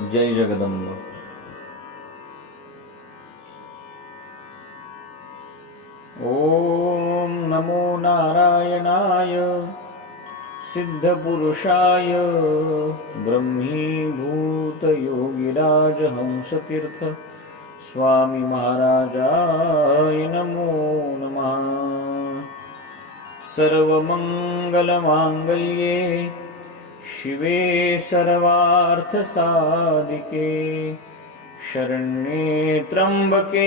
जय जगदंब. ॐ नमो नारायणाय सिद्धपुरुषाय ब्रह्मीभूतयोगिराजहंसतीर्थ स्वामी महाराजाय नमो नमः. सर्वमङ्गलमाङ्गल्ये शिवे सर्वार्थसाधिके शरण्ये त्र्यम्बके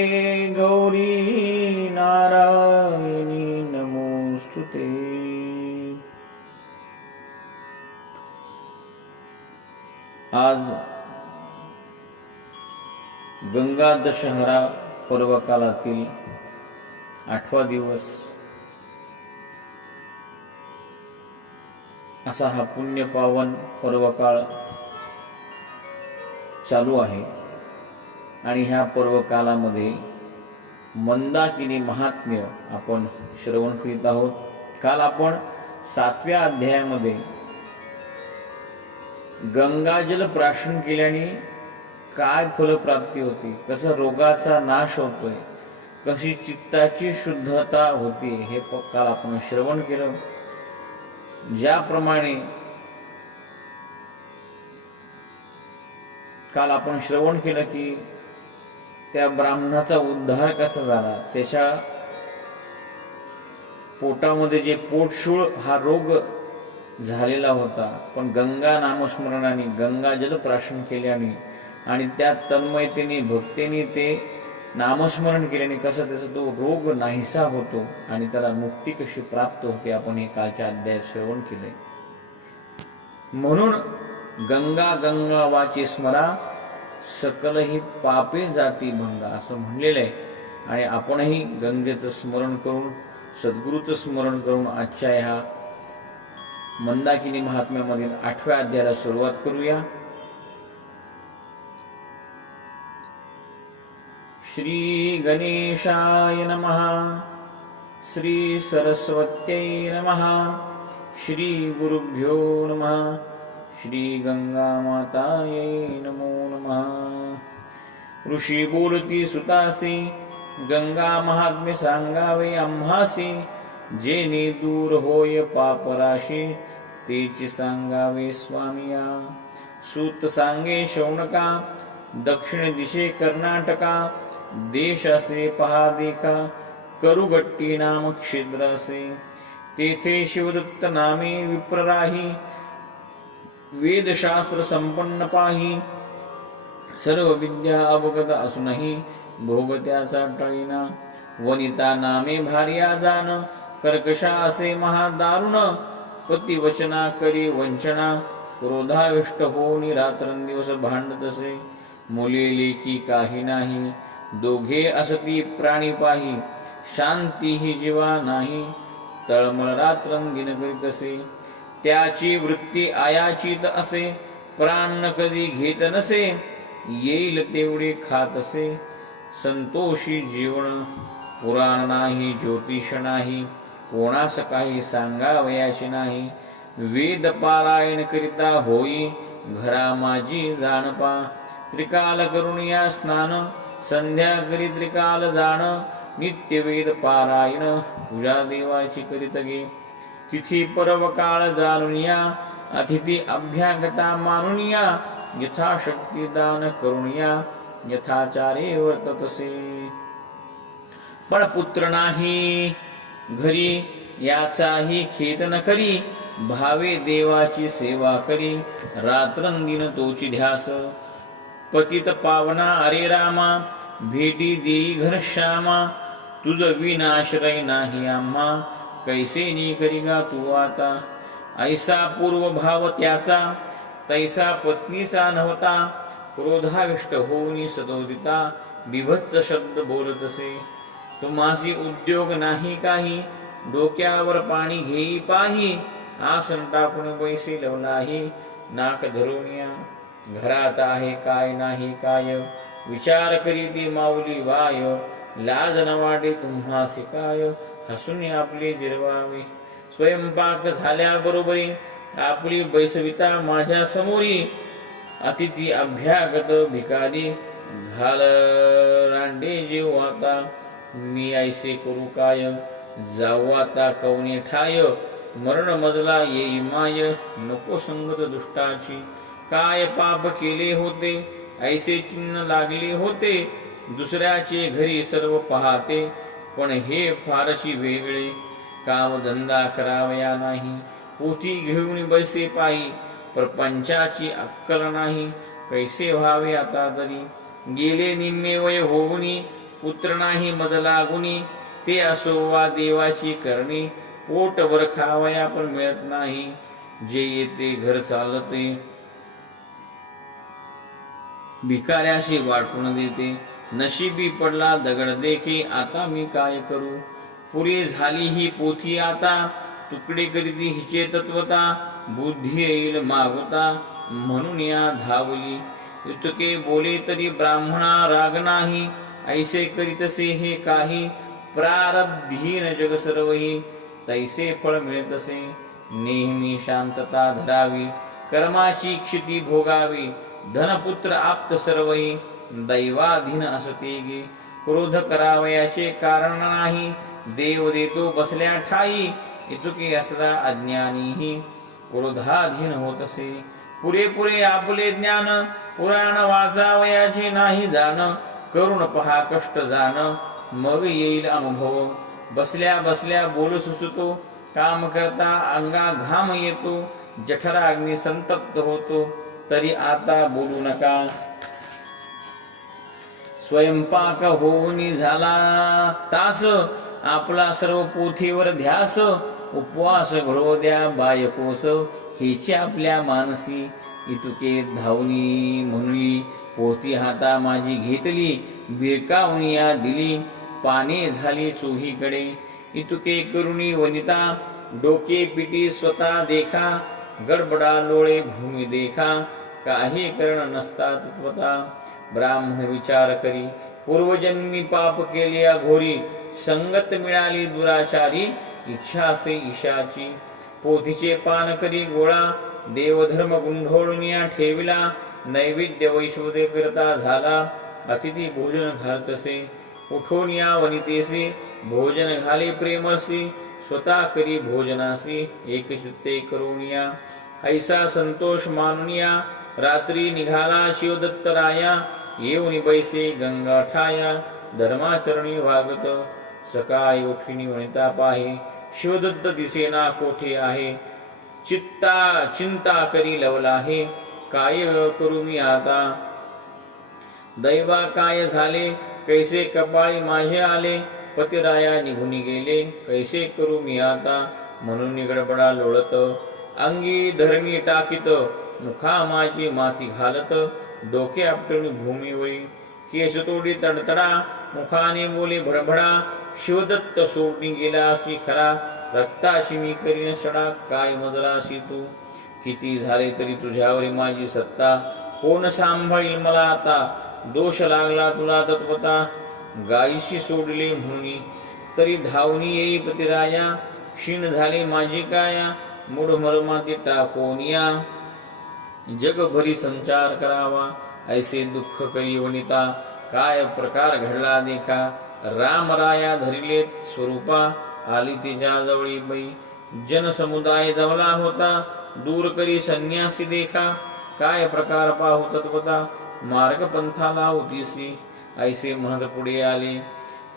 गौरी नारायणी नमोऽस्तु ते। आज गंगा दशहरा पर्वकालातील आठवा दिवस असा हा पुण्य पावन पर्वकाळ चालू आहे. आणि ह्या पर्वकालामध्ये मंदाकिनी महात्म्य आपण श्रवण करीत आहोत. काल आपण सातव्या अध्यायामध्ये गंगाजल प्राशन केल्याने काय फलप्राप्ती होती? कसं रोगाचा नाश होतोय? कशी चित्ताची शुद्धता होती? हे काल आपण श्रवण केलं. ज्याप्रमाणे काल आपण श्रवण केलं की त्या ब्राह्मणाचा उद्धार कसा झाला? त्याच्या पोटामध्ये जे पोटशूळ हा रोग झालेला होता. पण गंगा नामस्मरणाने गंगा जल प्राशन केल्याने आणि त्या तन्मयतेने भक्तीने ते नामस्मरण केल्याने कसा त्याचा तो रोग नाहीसा होतो आणि त्याला मुक्ती कशी प्राप्त होते आपण हे कालच्या अध्यायात श्रवण केले म्हणून गंगा गंगा वाचे स्मरा सकल ही पापे जाती भंगा असं म्हणलेलं आहे. आणि आपणही गंगेचं स्मरण करून सद्गुरूचं स्मरण करून आजच्या ह्या मंदाकिनी महात्म्यामधील आठव्या अध्यायाला सुरुवात करूया. श्री गणेशाय नमः। श्री सरस्वत्यै नमः। श्री गुरुभ्यो नमः। श्री गंगा मातायै नमो नमः। ऋषी बोलती सुतासी गंगा महात्म्य सांगावे आम्हासी जेने दूर होय पापराशी तेची सांगावे स्वामिया। सूत सांगे शौनका दक्षिण दिशे कर्नाटका देश असे पहा देखा करुगट्टी नाम क्षेत्र असे तेथे शिवदत्त नामे विप्रराही वेदशास्त्र संपन्न पाही। सर्व विद्या अवगत असूनही भोग त्याचा टळीना। वनिता नामे भार्या दान कर्कशा असे महादारुण पतिवचना करी वंचना क्रोधाविष्ट होऊन रात्रंदिवस भांडत असे मुले लेकी काही नाही दोघे असती प्राणी पाही. शांती ही जीवा नाही तळमळ रात्रंगीन करीत असे. त्याची वृत्ती आयाचित असे प्राण कधी घेत नसे. येईल तेवढे खात असे. संतोषी जीवन पुराण नाही ज्योतिष नाही. कोणास काही सांगावयाचे नाही. वेद पारायण करिता होई घरा माझी जाणपा. त्रिकाल करून या स्नान संध्या करी त्रिकाल जाण नित्य वेद पारायण. पूजा देवाची करीत गे. तिथी पर्व काळ जाणूनिया अतिथी अभ्यागता मानुनिया यथाशक्ती दान करुणिया यथाचारे वर्ततसे. पण पुत्र नाही घरी याचाही खेत न करी भावे देवाची सेवा करी रात्रंदिन तोची ध्यास. पतित पावना अरे रामा भेटी देई घनश्यामा तुझ विनाश्रय नाही आम्हा. कैसे नी करिगा तू आता? ऐसा पूर्व भाव त्याचा तैसा पत्नीचा नव्हता. क्रोधाविष्ट होऊनी सदोदिता बिभत्स शब्द बोलत असे. तुम्हासी उद्योग नाही काही डोक्यावर पाणी घेई पाही. आसन टाकून पैसे लवलाही नाक धरून घरात आहे काय नाही काय? विचार करी ती माऊली वाय लाज न वाटे तुम्हासी हसून आपले जिरवावी. स्वयंपाक झाल्याबरोबरी आपली बैसविता माझ्या समोरी. अतिथी अभ्यागत भिकारी घाल रांडे जीव आता मी ऐसे करू काय? जाऊ आता कवने ठाय? मरण मजला येई माय नको संगत दुष्टाची. काय पाप केले होते? ऐसे चिन्ह लागले होते दुसऱ्याचे घरी सर्व पाहते. पण हे फारशी वेगळे कामधंदा करावया नाही. पोथी घेऊन बैसे पायी प्रपंचाची अक्कल नाही. कैसे व्हावे आता तरी? गेले निम्मे वय होऊनी पुत्र नाही मद लागुनी. ते असो वा देवाची करणी पोटभर खावया पण मिळत नाही. जे येते घर चालते. भिकाऱ्याशी वाटून देते. नशिबी पडला दगड देखे आता मी काय करू? पुरे झाली ही पोथी आता तुकडे करीती हिचे तत्वता बुद्धी येईल मागुता म्हणून या धावली. इतके बोले तरी ब्राह्मणा राग नाही ऐसे करीतसे हे काही. प्रारब्धीन जग सर्वही तैसे फळ मिळतसे नेहमी शांतता धरावी कर्माची क्षिती भोगावी धनपुत्र आप्त सर्वही दैवाधीन असते गे. क्रोध करावयाचे कारण नाही. देव देतो बसल्या ठाई इतुकी असदा अज्ञानीही. क्रोधाधीन होत असे पुरेपुरे आपले ज्ञान पुराण वाचावयाचे नाही जाण. करुण पहा कष्ट जाण. मग येईल अनुभव. बसल्या बसल्या बोल सुचतो. काम करता अंगा घाम येतो. जठराग्नी संतप्त होतो. तरी आता बोलू नका. स्वयंपाक होऊन झाला. तास आपला सर्व पोथीवर ध्यास उपवास घडो द्या बायकोस. हिची आपल्या मानसी इतुके धावली म्हणली. पोथी हाता माझी घेतली बिरकावनिया दिली. पाने झाली चोहीकडे. इतुके करुणी वनिता डोके पिटी स्वतः देखा. गडबडा लोळे भूमी देखा काही करण नसता तत्वता ब्राह्मण विचार करी पूर्वजन्मी पाप केले घोरी संगत मिळाली दुराचारी इच्छा असे ईशाची. पोथीचे पान करी गोळा देवधर्म गुंढोळनिया ठेविला नैवेद्य वैश्वदे करता झाला अतिथी भोजन घालतसे. उठोनिया या वनितेसे भोजन घाले प्रेमसे स्वतः करी भोजनासी एक चित्ते करुणिया। ऐसा संतोष मानुनिया रात्री निघाला शिवदत्तराया येऊन बैसे गंगा ठाया धर्माचरणी वागत सकाळी उठिणी वनिता पाहे शिवदत्त दिसेना कोठे आहे? चित्ता चिंता करी लवला आहे काय करू मी आता? दैवा काय झाले? कैसे कपाळी माझे आले? पतिराया निघून गेले. कैसे करू मी आता? म्हणून निगडबडा लोळत अंगी धरणी टाकीत मुखा माझी माती घालत डोके आपटून भूमी होई. केस तोडी तडतडा मुखाने बोले भडभडा शिवदत्त सोडणी गेला अशी खरा. रक्ताशी मी करीन सडा काय मजलाशी तू? किती झाले तरी तुझ्यावरी माझी सत्ता? कोण सांभाळील मला आता? दोष लागला तुला तत्वता गायीशी सोडले म्हणून तरी धावणी येई प्रतिराया क्षीण झाले माझी काया. मूढ मरमाती या. जगभरी संचार करावा. ऐसे दुःख करी वनिता. काय प्रकार घडला देखा. राम राया धरिले स्वरूपा. आली तिच्या जवळी बाई. जनसमुदाय जवला होता. दूर करी संन्यासी देखा. काय प्रकार पाहू तत्वता मार्ग पंथाला होतीसी ऐसे म्हणत पुढे आले.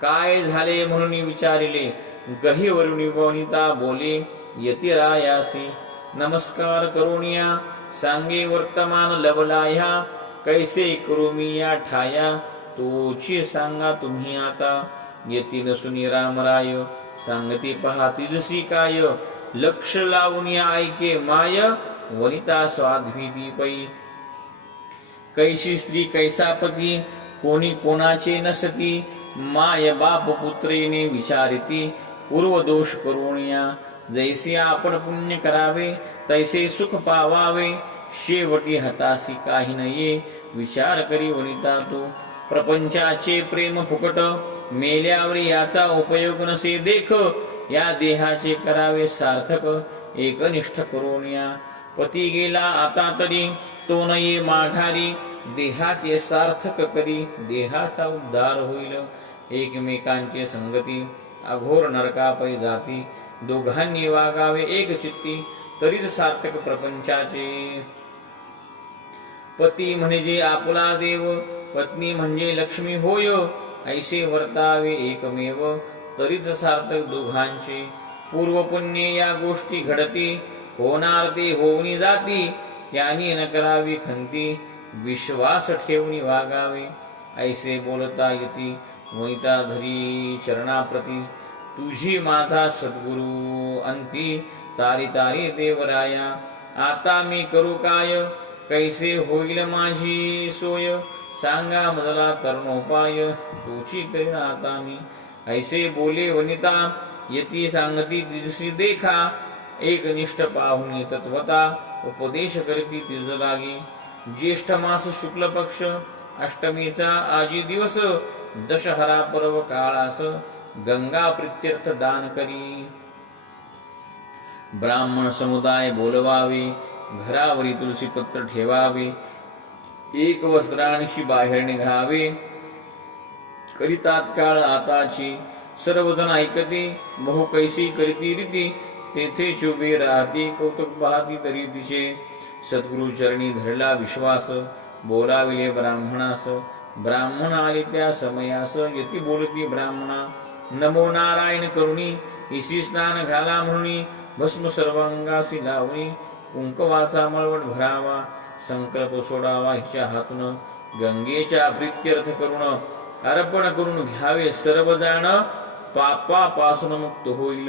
काय झाले? म्हणून विचारिले. गहीवरुणी वनिता बोले यतिरायासी नमस्कार करुणिया. सांगे वर्तमान लवलाया कैसे करू मी या ठाया? तोची सांगा तुम्ही आता. येती नसुनी रामराय. सांगती पहा तिजसी काय. लक्ष लावून या ऐके माय. वनिता स्वाद्भिती पै. कैशी स्त्री कैसा पती? कोणी कोणाचे नसती माय बाप पुत्रेने विचारिती पूर्व दोष करुणिया जैसे आपण पुण्य करावे तैसे सुख पावावे. शेवटी हतासी काही नये विचार करी वनिता तो. प्रपंचाचे प्रेम फुकट मेल्यावर याचा उपयोग नसे देख. या देहाचे करावे सार्थक एकनिष्ठ करून या. पती गेला आता तरी तो नये माघारी. देहाचे सार्थक करी देहाचा उद्धार होईल. एकमेकांची संगती अघोर नरकापै जाती. दोघांनी वागावे एक चित्ती तरीच सार्थक प्रपंचाचे. पती म्हणजे आपला देव पत्नी म्हणजे लक्ष्मी होय. ऐसे वर्तावे एकमेव तरीच सार्थक दोघांचे. पूर्वपुण्य या गोष्टी घडती होणार ते होऊनी जाती यानी न करावी खंती. विश्वास ठेवणी वागावे. ऐसे बोलता येती मोहिता धरी चरणाप्रती तुझी माझा सद्गुरु अंती तारी तारी देवराया. आता मी करू काय? कैसे होईल माझी सोय? सांगा मला कर्णोपाय तुझी करीन आता मी. ऐसे बोले वनिता यती सांगती दिसी देखा. एक निष्ठ पाहुणी तत्वता उपदेश करती तिज लागी. ज्येष्ठ मास शुक्ल पक्ष अष्टमीचा आजी दिवस दशहरा पर्व काळास गंगा प्रित्यर्थ दान करी. ब्राह्मण समुदाय बोलवावे घरावरी तुलसी पत्र ठेवावे एक वस्त्रांशी बाहेर निघावे. करी तात्काळ आताची सर्वजण ऐकते बहु कैसी करीती रीती तेथे शुभे राहती कौतुक पाहती तरी दिशे. सद्गुरु चरणी धरला विश्वास बोलाविले ब्राह्मणास. ब्राह्मण आले त्या समयास यती बोलती ब्राह्मणा नमो नारायण करुणी इसी स्नान घाला म्हणून भस्म सर्वांगासी लावणी कुंकवाचा मळवण भरावा संकल्प सोडावा हिच्या हातून गंगेच्या प्रित्यर्थ करून अर्पण करून घ्यावे सर्व जाण पापापासून मुक्त होईल.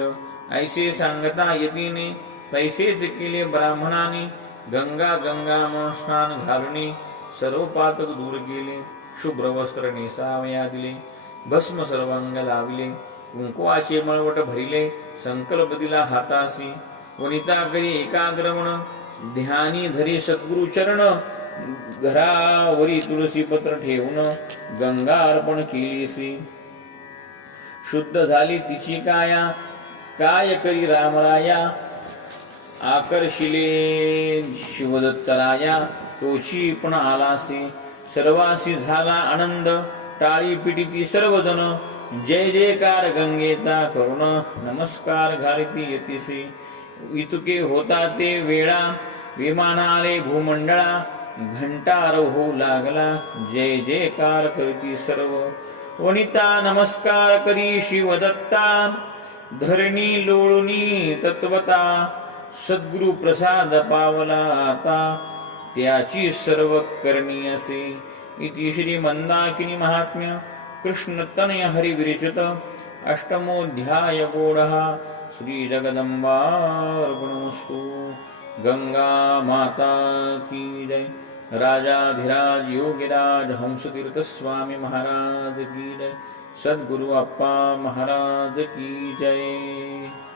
ऐसे सांगता यतीने तैसेच केले ब्राह्मणाने गंगा गंगा म्हणून स्नान घालणे सर्व पातक दूर केले शुभ्र वस्त्र नेसावया दिले भस्म सर्वांग लावले कुंकुवाचे मळवट भरिले संकल्प दिला हातासी वनिता करी एकाग्रमण ध्यानी धरी सद्गुरु चरण घरावरी तुळसी पत्र ठेवून गंगा अर्पण केलीसी. शुद्ध झाली तिची काया काय करी रामराया आकर्षिले शिवदत्तराया तोची पण आलासी सर्वासी झाला आनंद टाळी पिटीती सर्वजण. जय जयकार गंगेचा करुण नमस्कार घालिती यतीसी. इतुके होता ते वेळा विमान आले भूमंडळा घंटार होऊ लागला. जय जयकार करती सर्व. वनिता नमस्कार करी शिवदत्ता धरणी लोळुनी तत्वता. सद्गुरु प्रसाद पावला आता त्याची सर्व करणी असे. इति श्री मंदाकिनी महात्म्य कृष्ण तनय हरि अष्टमोध्याय गोडः. श्री जगदम्बार्पणमस्तु गंगा माता की जय. राजाधिराज योगिराज हंसतीर्थ स्वामी महाराज की जय. सद्गुरु अप्पा महाराज की जय.